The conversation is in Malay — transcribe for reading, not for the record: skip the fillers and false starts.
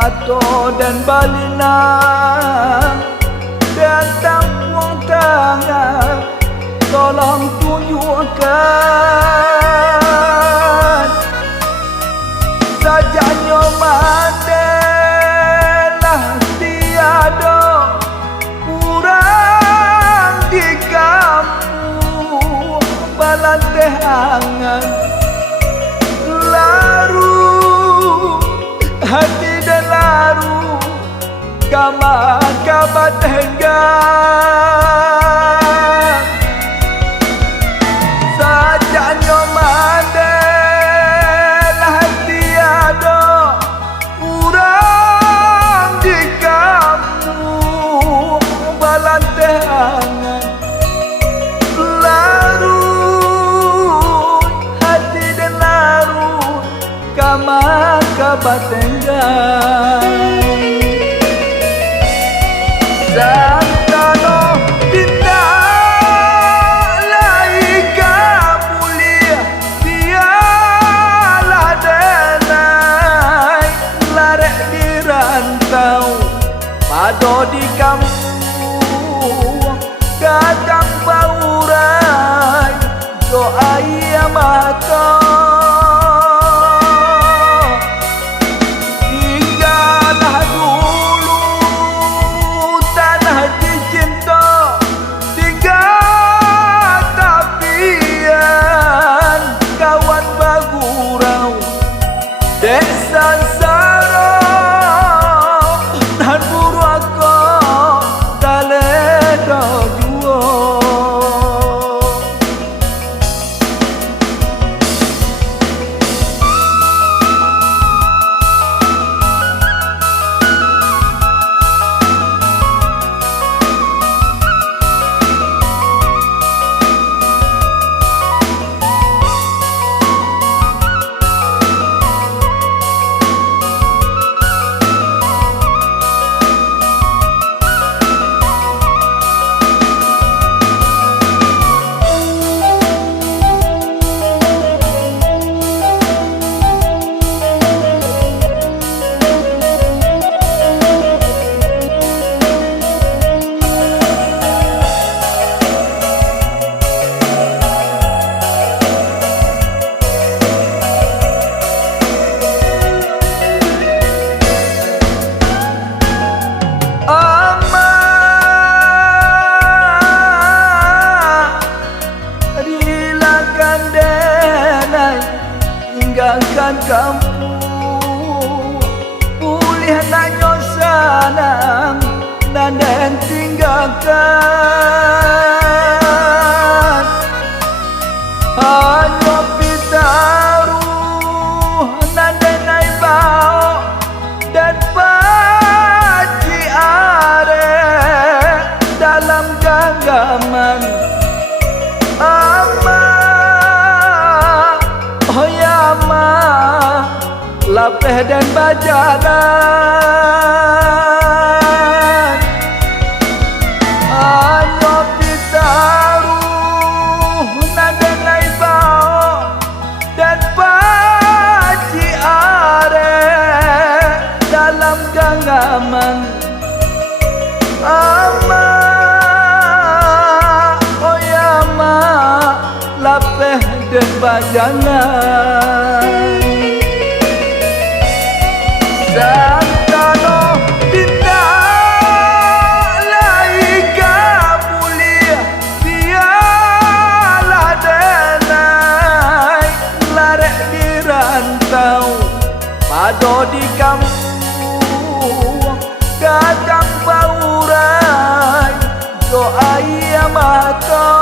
Mato dan balina dan tampung tangan, tolong tunjukkan sajanya madalah tiada kurang di kampung balanteh angan laru hati dan laru kabat henggang sajanya madalah tiada urang di kampung balanteh angan larut hati dan larut kabat henggang Santano tindak laika mulia dialah denai larek di rantau pado di kampung datang baurai doa ia mata Desan sarau dan buru aku taleda dua tinggalkan kampung pulih nanyo sanang dan tinggalkan hanya pitaruh nandenai bau dan paci are dalam genggaman lapeh dan bajalan hanya pitaruh nandenai bau dan paci are dalam genggaman lapeh dan bajalan Santano tindak laika mulia dialah denai larek di rantau pado di kampung datang baurai doa ia mata